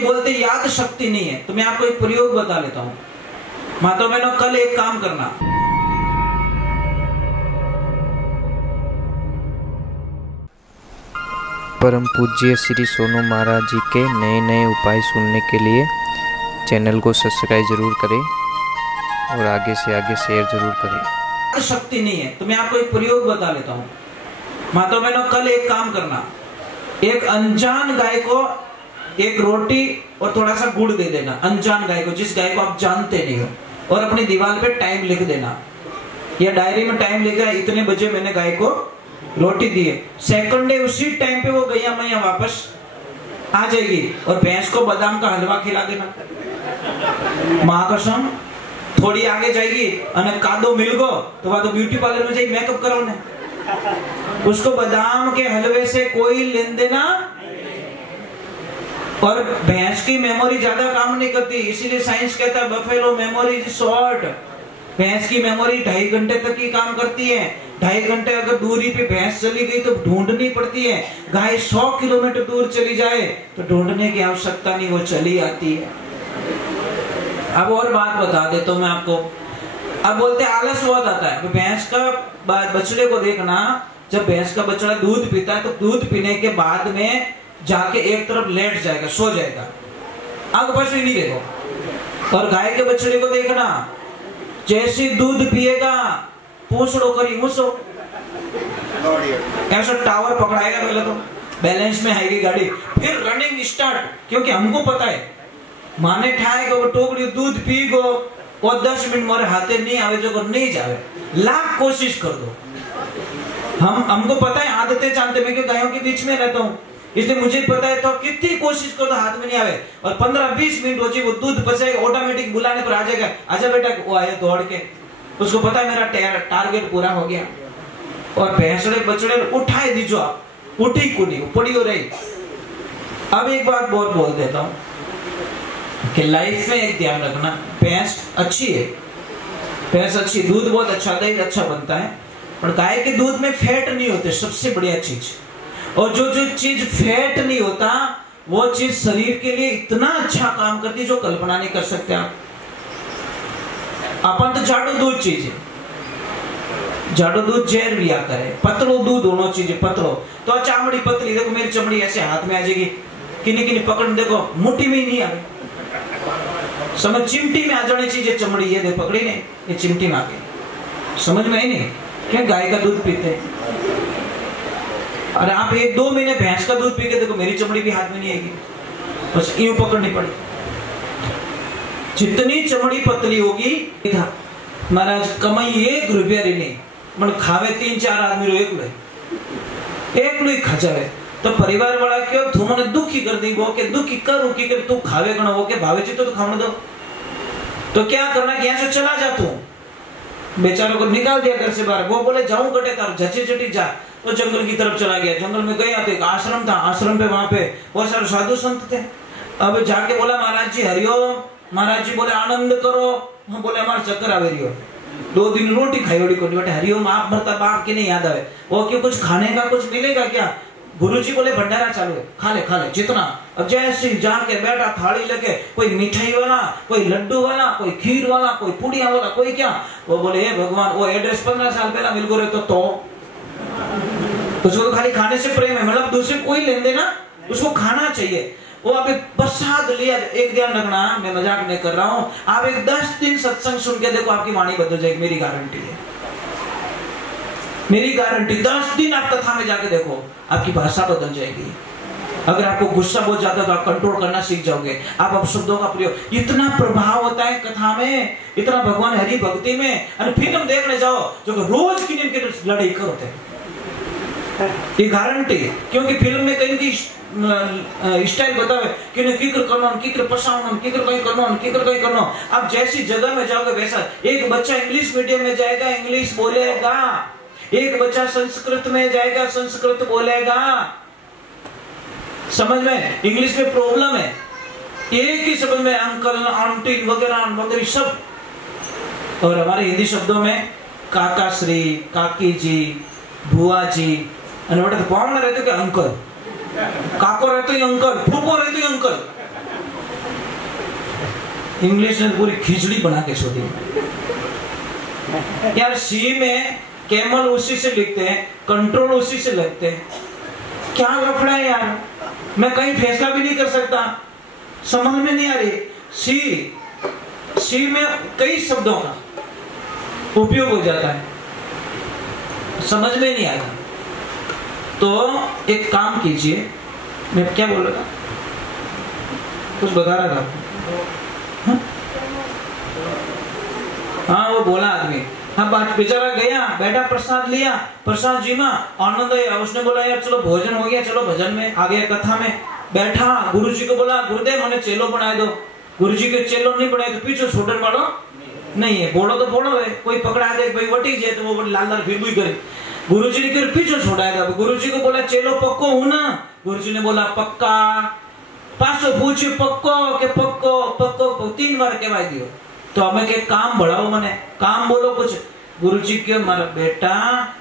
बोलते याद शक्ति नहीं है, तो मैं आपको एक प्रयोग बता लेता हूँ। माता बहनों, कल एक काम करना, परम पूज्य श्री सोनू महाराज जी के नए नए उपाय सुनने के लिए चैनल को सब्सक्राइब जरूर करें और आगे से आगे शेयर जरूर करें। शक्ति नहीं है, तो मैं आपको एक प्रयोग बता लेता हूँ। माता बहनों, कल एक काम करना, एक अनजान गाय को एक रोटी और थोड़ा सा गुड़ दे देना। अनजान गाय को, जिस गाय को आप जानते नहीं हो, और अपनी दीवार पे टाइम लिख देना या डायरी में टाइम लिखा, इतने बजे मैंने गाय को रोटी दी है। सेकंड डे उसी टाइम पे वो गैया मैया वापस आ जाएगी और भैंस को बादाम का हलवा खिला देना। माँ कसम, थोड़ी आगे जाएगी और कादो मिल गो तो वह तो ब्यूटी पार्लर में जाएगी मेकअप करवाने। उसको बादाम के हलवे से कोई लेन देना। और भैंस की मेमोरी ज्यादा काम नहीं करती, इसीलिए साइंस कहता है बफेलो मेमोरी इज शॉर्ट। भैंस की मेमोरी 2.5 घंटे तक ही काम करती है। 2.5 घंटे अगर दूरी पे भैंस चली गई तो ढूंढनी पड़ती है। गाय 100 किलोमीटर दूर चली जाए तो ढूंढने की आवश्यकता नहीं, वो चली आती है। अब और बात बता देता हूं मैं आपको। अब बोलते आलस बहुत आता है। भैंस का बछड़े को देखना, जब भैंस का बछड़ा दूध पीता है तो दूध पीने के बाद में जाके एक तरफ लेट जाएगा, सो जाएगा, आग बस नहीं देखो। और गाय के बछड़े को देखना, जैसे दूध पिएगा पूछड़ो करी मुसो, ऐसा टावर पकड़ाएगा, पहले तो बैलेंस में आएगी गाड़ी, फिर रनिंग स्टार्ट। क्योंकि हमको पता है माने ठाएगा वो टोकरी दूध पी गो और 10 मिनट मोरे हाथे नहीं आवे, जो नहीं जावे, लाख कोशिश कर दो। हमको पता है, आदतें जानते, मैं क्यों गायों के बीच में रहता हूँ, इसलिए मुझे पता है। तो कितनी कोशिश करो हाथ में नहीं आवे, और 15-20 मिनट हो जाए वो दूध पसेगा, ऑटोमेटिक बुलाने पर आ जाएगा, आजा बेटा, वो आया दौड़ के, उसको पता है मेरा टारगेट पूरा हो गया। और भैंसड़े बछड़े उठाए दीजो आप, उठी कुनी पड़ी हो रही। अब एक बात बहुत बोल देता हूँ कि लाइफ में एक ध्यान रखना, भैंस अच्छी है, भैंस अच्छी, दूध बहुत अच्छा, दही अच्छा बनता है, पर गाय के दूध में फैट नहीं होते, सबसे बढ़िया चीज। और जो जो चीज फैट नहीं होता वो चीज शरीर के लिए इतना अच्छा काम करती है जो कल्पना नहीं कर सकते आप। अपन तो जाडो दूध चीज है, जाडो दूध जहर भी आ करे, पतलो दूध दोनों चीजें, पतलो तो चामड़ी पतली, देखो मेरी चमड़ी ऐसे हाथ में आ जाएगी, किन्नी किन्नी पकड़ देखो मुट्ठी में ही नहीं आवे, समझ चिमटी में आ जाने चीजें चमड़ी, ये देखो पकड़ी नहीं, ये चिमटी में आ गई, समझ में ही नहीं। क्या गाय का दूध पीते हैं, अरे आप 1-2 महीने भैंस का दूध पी के देखो, मेरी चमड़ी भी हाथ में नहीं आएगी, बस यूं पकड़नी पड़ेगी। जितनी चमड़ी पतली होगी, महाराज कमाई 1 रुपया नहीं, मन खावे 3-4 आदमी रो एक लुई खा जावे, तो परिवार वाला क्यों तुमने दुखी कर दी, वो के दुखी करूं कि तू खावे गणो, वो के भावे जी तो खाने दो। तो क्या करना कि यहाँ से चला जा, तू बेचारों को निकाल दिया घर से बाहर। वो बोले जाऊं कटे तार झची झटी जा, तो जंगल की तरफ चला गया। जंगल में गया तो एक आश्रम था, आश्रम पे वहां पे बहुत सारे साधु संत थे। अब जाके बोला महाराज जी हरिओम, महाराज जी बोले आनंद करो, हम बोले हमारे चक्कर आवे रही हो, 2 दिन रोटी खाई ओडी कोटी, बेटे हरिओम आप भरता बाप के नहीं याद आवे, वो क्यों कुछ खाने का कुछ मिलेगा क्या? गुरुजी बोले भंडारा चालू है, खा ले जितना। अब जैसे जाके बैठा, थाली लगे, कोई मिठाई वाला, कोई लड्डू वाला, कोई खीर वाला, कोई पुड़िया वाला, कोई क्या। वो बोले हे भगवान, वो एड्रेस 15 साल पहला मिल गए तो उसको तो खाली खाने से प्रेम है, मतलब दूसरे कोई लेन देना, उसको खाना चाहिए। वो अभी प्रसाद लिया, एक ध्यान रखना, मैं मजाक नहीं कर रहा हूँ, आप एक 10 दिन सत्संग सुन के देखो, आपकी वाणी बदल जाएगी, मेरी गारंटी है, मेरी गारंटी। 10 दिन आप कथा में जाके देखो, आपकी भाषा बदल जाएगी। अगर आपको गुस्सा बहुत ज्यादा तो आप कंट्रोल करना सीख जाओगे, आप अपशब्दों का प्रयोग, इतना प्रभाव होता है कथा में, इतना भगवान हरि भक्ति में। और फिल्म देखने जाओ जो रोज की लड़ाई करते हैं, ये गारंटी। क्योंकि फिल्म में कहीं की स्टाइल बतावे कि किकर करना, किकर पसावना, किकर कहीं करना, किकर कहीं करना। अब जैसी जगह में जाओगे वैसा। एक बच्चा इंग्लिश मीडियम में जाएगा, इंग्लिश बोलेगा, एक बच्चा संस्कृत में जाएगा, संस्कृत बोलेगा, समझ में। इंग्लिश में प्रॉब्लम है, एक ही शब्द में अंकल, आंटी वगैरह वगैरह सब। और हमारे हिंदी शब्दों में काका श्री, काकी जी, बुआ जी, रहते अंकल, काको रहते अंकल, फूफो रहते अंकल, इंग्लिश ने पूरी खिचड़ी बना के छोड़ी यार। सी में कैमल उसी से लिखते हैं, कंट्रोल उसी से लिखते हैं। क्या लफड़ा है यार, मैं कहीं फैसला भी नहीं कर सकता, समझ में नहीं आ रही। सी में कई शब्दों का उपयोग हो जाता है, समझ में नहीं आएगा। तो एक काम कीजिए, मैं क्या बोल रहा था, कुछ बता रहा था। हाँ वो बोला आदमी, हाँ बात बेचारा गया, बैठा, प्रसाद लिया, प्रसाद जी में आनंद आया। उसने बोला यार चलो भोजन हो गया, चलो भजन में आ गया, कथा में बैठा। गुरुजी को बोला गुरुदेव मैंने चेलो बना दो। गुरुजी के चेलो नहीं बनाए तो पीछे छोड़ने वालों नहीं है, बोलो तो बोलो है, कोई पकड़ा दे भाई वटी जाए तो वो लाल लाल फिर भी करे। गुरुजी ने पीछे छोड़ाएगा। गुरुजी को बोला चेलो पक्को हूं ना। गुरुजी ने बोला पक्का। पासो पूछ्યું पक्को के पक्को पक्को 3 बार कहवा दियो। तो हमें के काम बढ़ाओ, मने काम बोलो कुछ। गुरुजी के मारा बेटा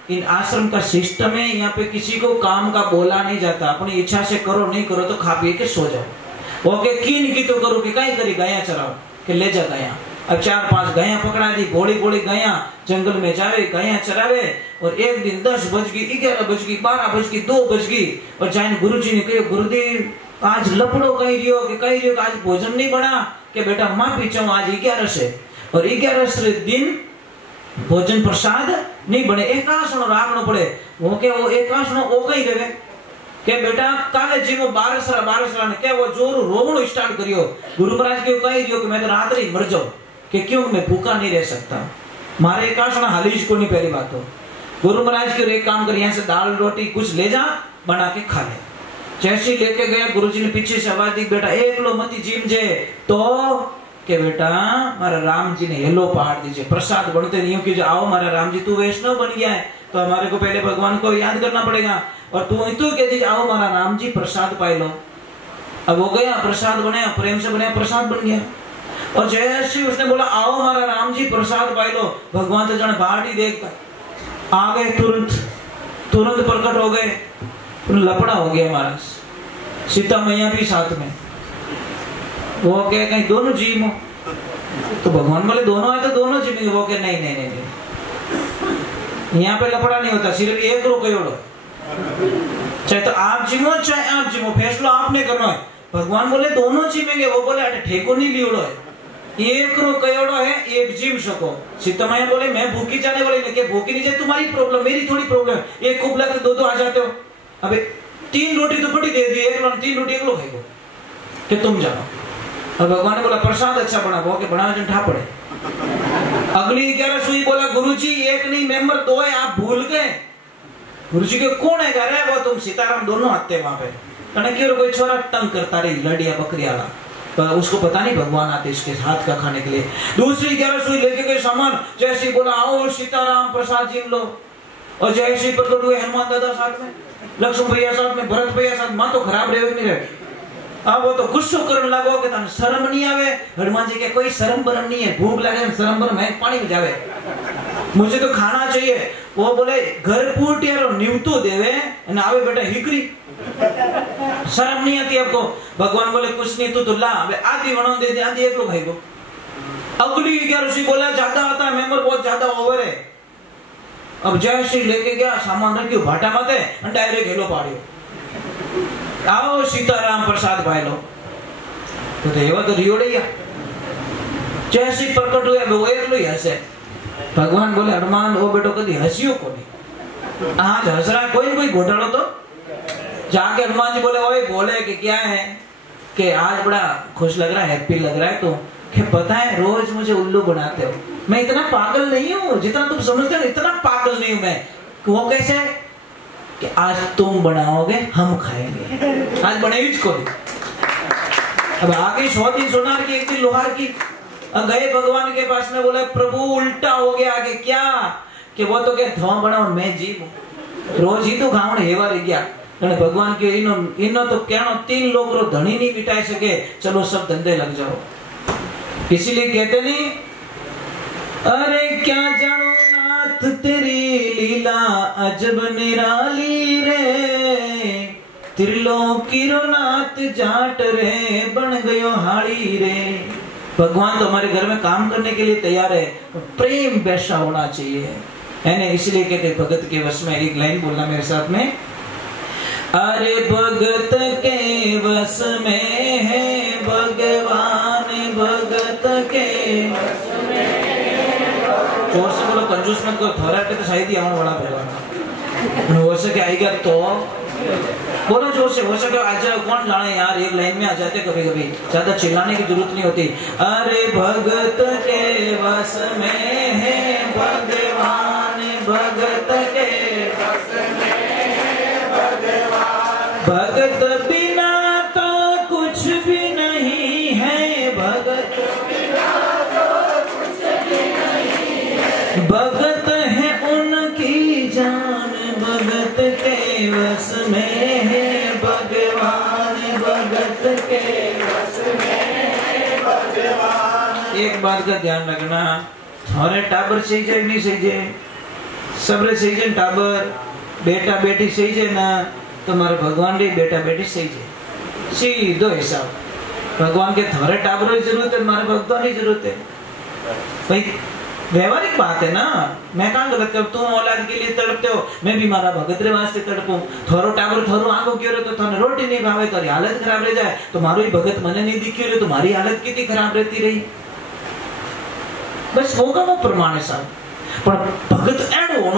इन आश्रम का सिस्टम है, यहाँ पे किसी को काम का बोला नहीं जाता, अपनी इच्छा से करो, नहीं करो तो खा पी के सो जाओ। वो के की तो करो कि कहीं करी गाया चराओ के ले जा गाया। अब 4-5 गाया पकड़ा दी, घोड़ी घोड़ी गाया जंगल में जावे, गाया चरावे। और एक दिन 10 बज गई, 11 बज गई, 12 बज गई, 2 बज गई। और जाइन गुरुजी ने कहो गुरुदेव आज लपड़ो कही रियो कि आज भोजन नहीं बना के बेटा माफी चाहूं, आज 11 से और 11 दिन भोजन प्रसाद नहीं बने, एकासणो राखनो पड़े। वो के वो एकासणो ओ कही रहे के बेटा काले जी वो 12 ने के वो जोर रोवणो स्टार्ट करियो। गुरु महाराज के कही रियो कि मैं तो रात ही मर जाऊं, कि क्यों मैं भूखा नहीं रह सकता, मारे एकासणा हालीज को नहीं। पहली बात तो गुरु महाराज के एक काम कर, यहाँ से दाल रोटी कुछ ले जा, बना के खा ले। जैसे लेके गया गुरुजी ने पीछे से आवाज दी बेटा एक लो मती जीम जे तो के बेटा मारा राम जी ने हेलो पहाड़ दीजिए, प्रसाद बनते नहीं हो कि जो आओ मारा राम जी तू वैष्णव बन गया है तो हमारे को पहले भगवान को याद करना पड़ेगा, और तू कह दीजिए आओ मारा राम जी प्रसाद पाए लो। अब हो गया प्रसाद बनाया, प्रेम से बनाया, प्रसाद बन गया। और जैसे उसने बोला आओ मारा राम जी प्रसाद पाए लो, भगवान तो जाने बाहर ही देखता आ गए, तुरंत प्रकट हो गए। लपड़ा हो गया महाराज, सीता मैया भी साथ में। वो कहे कहीं दोनों जीव हो, तो भगवान बोले दोनों है तो दोनों जीवेंगे। वो कहे नहीं, यहाँ पे लपड़ा नहीं होता, सिर्फ एक रो कयोड़ो, चाहे तो आप जीवो चाहे आप जीवो, फैसला आपने करना है। भगवान बोले दोनों जीवेंगे, वो बोले अरे ठेको नहीं लियोड़ो है, एक रो कयोड़ो है, एक जीव सको। सीता मैया बोले मैं भूखी जाने वाली नहीं, भूखी नहीं जाए तुम्हारी प्रॉब्लम, मेरी थोड़ी प्रॉब्लम। एक कुबला तो 2 आ जाते हो। अबे 3 रोटी तो बड़ी दे दी, 3 रोटी एक लोग खाएगो कि तुम जाओ। और भगवान ने बोला प्रसाद अच्छा बना, वो के बना ठा पड़े। अगली 11 सुई बोला गुरुजी एक नहीं मेंबर 2 है, आप भूल गए। गुरुजी के कौन है घर है, वो तुम सीताराम दोनों आते वहां पे। कहने क्यों कोई छोरा तंग करता रही लड़िया बकरिया, तो उसको पता नहीं भगवान आते इसके हाथ का खाने के लिए। दूसरी 11 सुई लेके गए सामान, जैसे बोला आओ सीताराम प्रसाद जीम लो। और जैसे प्रकट हुए हनुमान दादा साथ में, लक्ष्मण भैया साथ में, भरत भैया साथ, मां तो खराब रहे नहीं रहे। अब वो तो गुस्सो करने लगो कि तने शर्म नहीं आवे। हनुमान जी के कोई शर्म बरम नहीं है, भूख लगे शर्म बरम है, पानी में जावे, मुझे तो खाना चाहिए। वो बोले घर पूटियारो नीवतो देवे और आवे बेटा हिकरी, शर्म नहीं आती आपको। भगवान बोले कुछ नहीं तू तो ला, आधी वणो दे दे, आधी एक लोग खाएगो। अगली 11 सी बोला ज्यादा आता है, मेंबर बहुत ज्यादा ओवर है। अब जैसे लेके गया सामान रखियो भाटा माते और डायरेक्ट हेलो पाड़ियो, आओ सीताराम प्रसाद पाए लो। तो देवा तो रियोड़िया जैसे प्रकट हुए वो एक लो ही हंसे। भगवान बोले हनुमान वो बेटो कभी हंसियो को नहीं, आज हंस रहा है कोई घोटालो। तो जाके हनुमान जी बोले ओए बोले कि क्या है कि आज बड़ा खुश लग रहा है, हैप्पी लग रहा है। तो कि पता है रोज मुझे उल्लू बनाते हो, मैं इतना पागल नहीं हूँ जितना तुम समझते हो, इतना पागल नहीं हूँ मैं। वो कैसे कि आज तुम बनाओगे हम खाएंगे, आज बनेगी को। अब आगे 100 दिन सोनार की 1 दिन लोहार की। गए भगवान के पास में, बोले प्रभु उल्टा हो गया आगे क्या कि वो तो क्या धुआं बनाओ मैं जीव, रोज ही तो खावण हेवा रह गया। भगवान के इनो तो कहना 3 लोग रो धनी नहीं बिठाई सके, चलो सब धंधे लग जाओ। इसीलिए कहते नहीं अरे क्या जानो नाथ तेरी लीला अजब निराली रे, त्रिलोकी रो नाथ जाट रे बन गयो हाड़ी रे। भगवान तो हमारे घर में काम करने के लिए तैयार है, प्रेम वैसा होना चाहिए, है ना। इसलिए कहते भगत के वश में, एक लाइन बोलना मेरे साथ में, अरे भगत के वश में है भगवान, भगत के वश में। जोर से बोलो, कंजूस मत करो, थोड़ा पे तो शायद ही आने वाला पड़ेगा। हो सके आएगा तो बोलो जोर से, हो सके आज कौन जाने यार, एक लाइन में आ जाते कभी कभी, ज्यादा चिल्लाने की जरूरत नहीं होती। अरे भगत के वश में है भगवान, भगत के वश में है भगवान, भगत बिना तो कुछ भी नहीं है, भगत बिना तो कुछ भी नहीं है, भगत है उनकी जान, भगत के वश में है भगवान, भगत के वश में है भगवान। एक बात का ध्यान रखना, हमारे टाबर सही जाए नहीं सही जाए, सबरे सही जाए, टाबर बेटा बेटी सही जाए ना, तुम्हारे भगवान रे बेटा बेटी सही जाए, सीधो हिसाब। भगवान के थारे टाबरों की जरूरत है, तुम्हारे भगवान की जरूरत है भाई, व्यवहारिक बात है ना। मैं कहाँ गलत कर, तुम औलाद के लिए तड़पते हो, मैं भी मारा भगत रे वास्ते तड़पूं। थोरो टाबर थोरो आंखों क्यों रे, तो थाने रोटी नहीं भावे, तो हालत खराब रह जाए, तो मारो ही भगत मने नहीं दिखी रे, तुम्हारी हालत कितनी खराब रहती रही। बस होगा वो प्रमाण है साहब, पर भगत एडो